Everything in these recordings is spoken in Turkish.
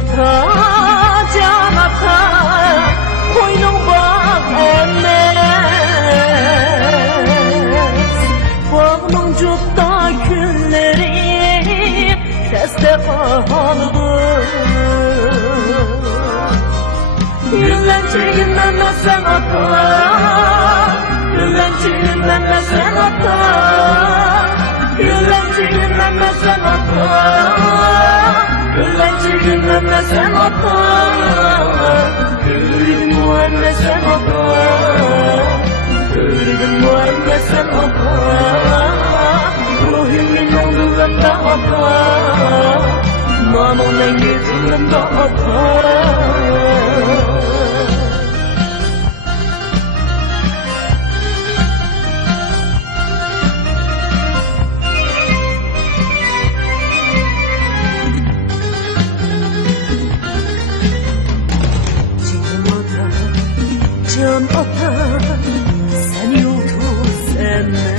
ata, can ata, koynum bak emez. Bağnım cutta külleri teste kaldı. Yüzlerce günlenmezsen ata, yüzlerce günlenmezsen ata, yüzlerce günlenmezsen ata, yüzlerce günlenmezsen ata, yüreğim muhammesen ata, yüreğim muhammesen ata, ruhimin olduğunda ata, namının yüzünde ata. Can ata, sen yıldız emme.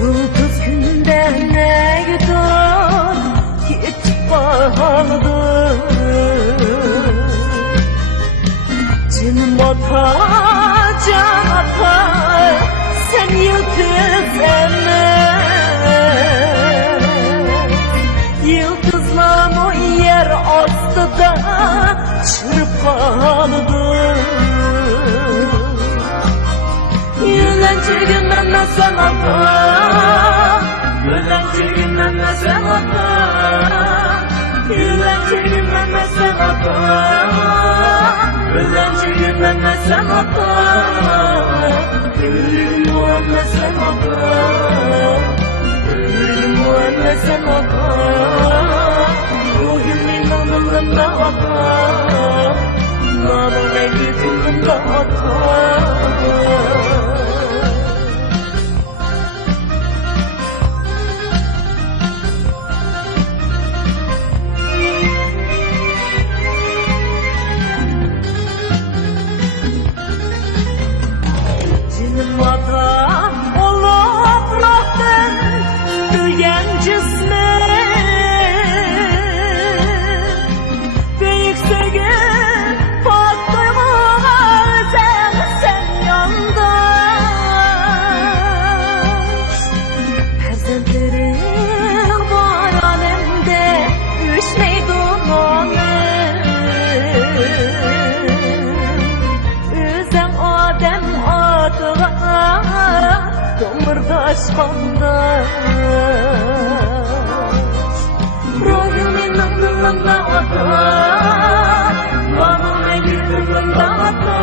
Yıldız günden ne yutar, yetip bağlı. Canım ata, can ata, sen yıldız emme. Yıldızlar o yer astıda çırpındı. Yüzlerce günlenmezsen ata, yüzlerce günlenmezsen ata, yüzlerce günlenmezsen ata, yüzlerce günlenmezsen ata, yüreğim muhammesen ata, yüreğim muhammesen ata, ruhimin onurunda ata, namın yüzünde ata. Canım ata, olup rahmet büyüyen cismi, büyük sevgi baktığıma sen yandaş. Perzentlerim var alemde, üşmeydin onu. Üzem Adem adığa, domurdaş kandaş. Ruhimin ındırında ata, namın yüzünde ata,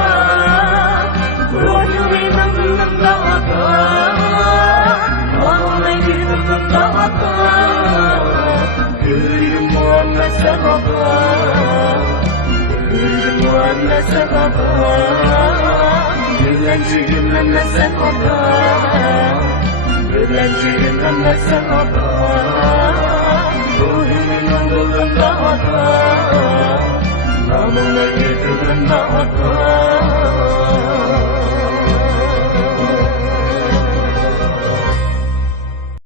ruhimin ındırında ata, namın yüzünde ata, yüreğim muhammesen ata, yüreğim muhammesen ata, yüzlerce günlenmezsen ata, yüzlerce günlenmezsen ata, ruhimin ındırında ata, namın yüzünde ata.